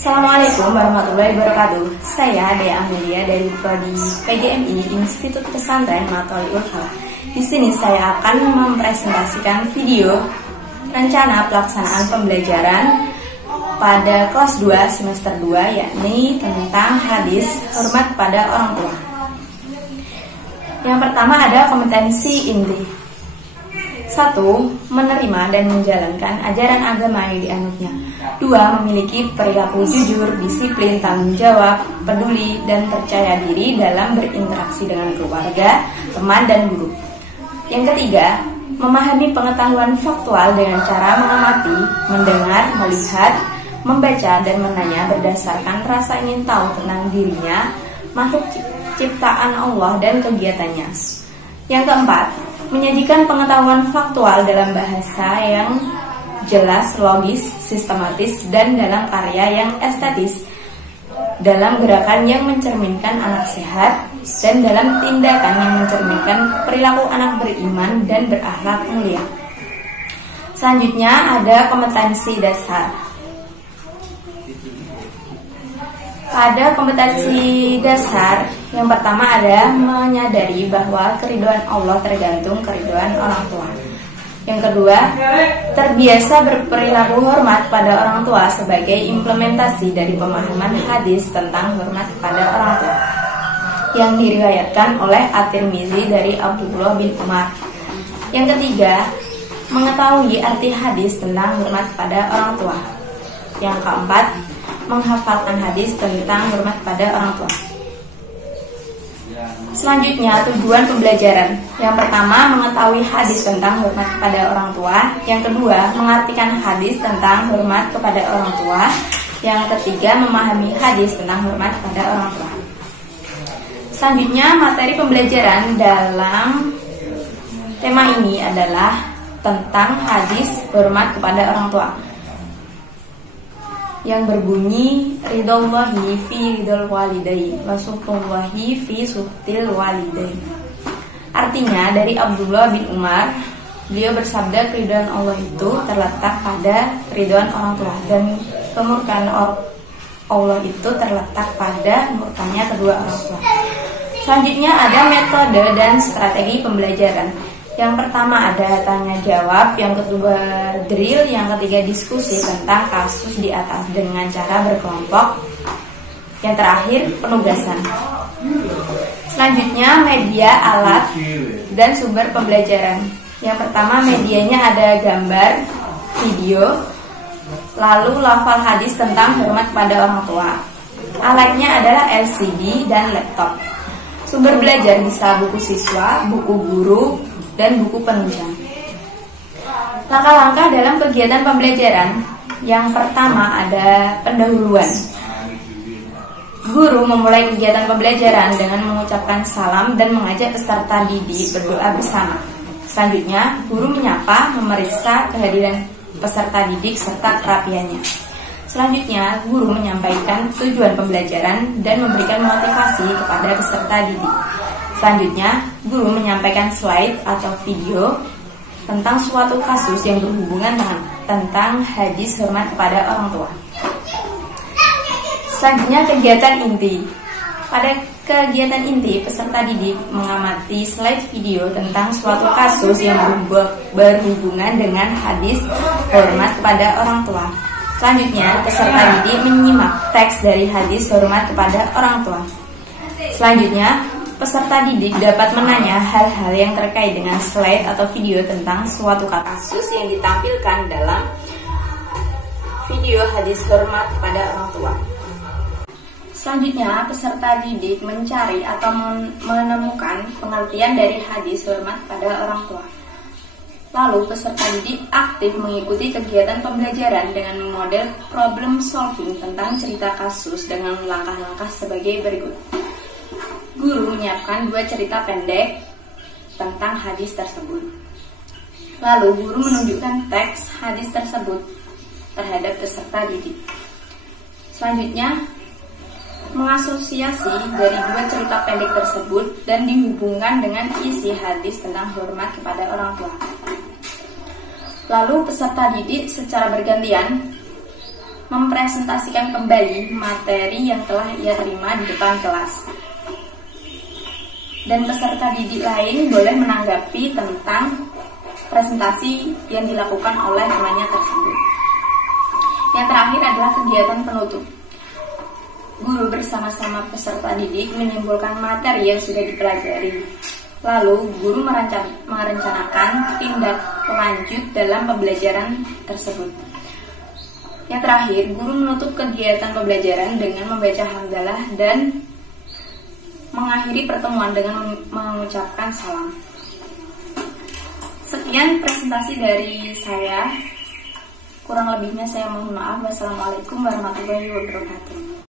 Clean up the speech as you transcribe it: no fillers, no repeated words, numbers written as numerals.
Assalamualaikum warahmatullahi wabarakatuh. Saya Dea Amelia dari Prodi PGMI Institut Pesantren Matoliul Falah. Di sini saya akan mempresentasikan video rencana pelaksanaan pembelajaran pada kelas 2 semester 2, yakni tentang hadis hormat pada orang tua. Yang pertama ada kompetensi inti. 1. Menerima dan menjalankan ajaran agama yang dianutnya. 2. Memiliki perilaku jujur, disiplin, tanggung jawab, peduli, dan percaya diri dalam berinteraksi dengan keluarga, teman, dan guru. Yang ketiga, memahami pengetahuan faktual dengan cara mengamati, mendengar, melihat, membaca, dan menanya berdasarkan rasa ingin tahu tentang dirinya, makhluk ciptaan Allah, dan kegiatannya. Yang keempat, menyajikan pengetahuan faktual dalam bahasa yang jelas, logis, sistematis, dan dalam karya yang estetis, dalam gerakan yang mencerminkan anak sehat, dan dalam tindakan yang mencerminkan perilaku anak beriman dan berakhlak mulia. Selanjutnya ada kompetensi dasar. Pada kompetensi dasar, yang pertama ada menyadari bahwa keridhaan Allah tergantung keridhaan orang tua. Yang kedua, terbiasa berperilaku hormat pada orang tua sebagai implementasi dari pemahaman hadis tentang hormat pada orang tua yang diriwayatkan oleh At-Tirmizi dari Abdullah bin Umar. Yang ketiga, mengetahui arti hadis tentang hormat pada orang tua. Yang keempat, menghafalkan hadis tentang hormat pada orang tua. Selanjutnya, tujuan pembelajaran. Yang pertama, mengetahui hadis tentang hormat kepada orang tua. Yang kedua, mengartikan hadis tentang hormat kepada orang tua. Yang ketiga, memahami hadis tentang hormat kepada orang tua. Selanjutnya, materi pembelajaran dalam tema ini adalah tentang hadis hormat kepada orang tua, yang berbunyi ridhallahi fi ridhal walidain wa suhtullahi fi suhtil walidain. Artinya dari Abdullah bin Umar, beliau bersabda keridhaan Allah itu terletak pada keridhaan orang tua, dan kemurkaan Allah itu terletak pada murkanya kedua orang tua. Selanjutnya ada metode dan strategi pembelajaran. Yang pertama ada tanya jawab, yang kedua drill, yang ketiga diskusi tentang kasus di atas dengan cara berkelompok, yang terakhir penugasan. Selanjutnya media, alat, dan sumber pembelajaran. Yang pertama medianya ada gambar, video, lalu lafal hadis tentang hormat pada orang tua. Alatnya adalah LCD dan laptop. Sumber belajar bisa buku siswa, buku guru, dan buku penunjang. Langkah-langkah dalam kegiatan pembelajaran. Yang pertama ada pendahuluan. Guru memulai kegiatan pembelajaran dengan mengucapkan salam dan mengajak peserta didik berdoa bersama. Selanjutnya, guru menyapa, memeriksa kehadiran peserta didik serta kerapiannya. Selanjutnya, guru menyampaikan tujuan pembelajaran dan memberikan motivasi kepada peserta didik. Selanjutnya, guru menyampaikan slide atau video tentang suatu kasus yang berhubungan tentang hadis hormat kepada orang tua. Selanjutnya, kegiatan inti. Pada kegiatan inti, peserta didik mengamati slide video tentang suatu kasus yang berhubungan dengan hadis hormat kepada orang tua. Selanjutnya, peserta didik menyimak teks dari hadis hormat kepada orang tua. Selanjutnya, peserta didik dapat menanya hal-hal yang terkait dengan slide atau video tentang suatu kasus yang ditampilkan dalam video hadis hormat kepada orang tua. Selanjutnya, peserta didik mencari atau menemukan pengertian dari hadis hormat pada orang tua. Lalu, peserta didik aktif mengikuti kegiatan pembelajaran dengan memodel problem solving tentang cerita kasus dengan langkah-langkah sebagai berikut. Guru menyiapkan 2 cerita pendek tentang hadis tersebut. Lalu guru menunjukkan teks hadis tersebut terhadap peserta didik. Selanjutnya, mengasosiasi dari 2 cerita pendek tersebut dan dihubungkan dengan isi hadis tentang hormat kepada orang tua. Lalu peserta didik secara bergantian mempresentasikan kembali materi yang telah ia terima di depan kelas. Dan peserta didik lain boleh menanggapi tentang presentasi yang dilakukan oleh temannya tersebut. Yang terakhir adalah kegiatan penutup. Guru bersama-sama peserta didik menyimpulkan materi yang sudah dipelajari. Lalu, guru merencanakan tindak lanjut dalam pembelajaran tersebut. Yang terakhir, guru menutup kegiatan pembelajaran dengan membaca hamdalah dan mengakhiri pertemuan dengan mengucapkan salam. Sekian presentasi dari saya. Kurang lebihnya saya mohon maaf. Wassalamualaikum warahmatullahi wabarakatuh.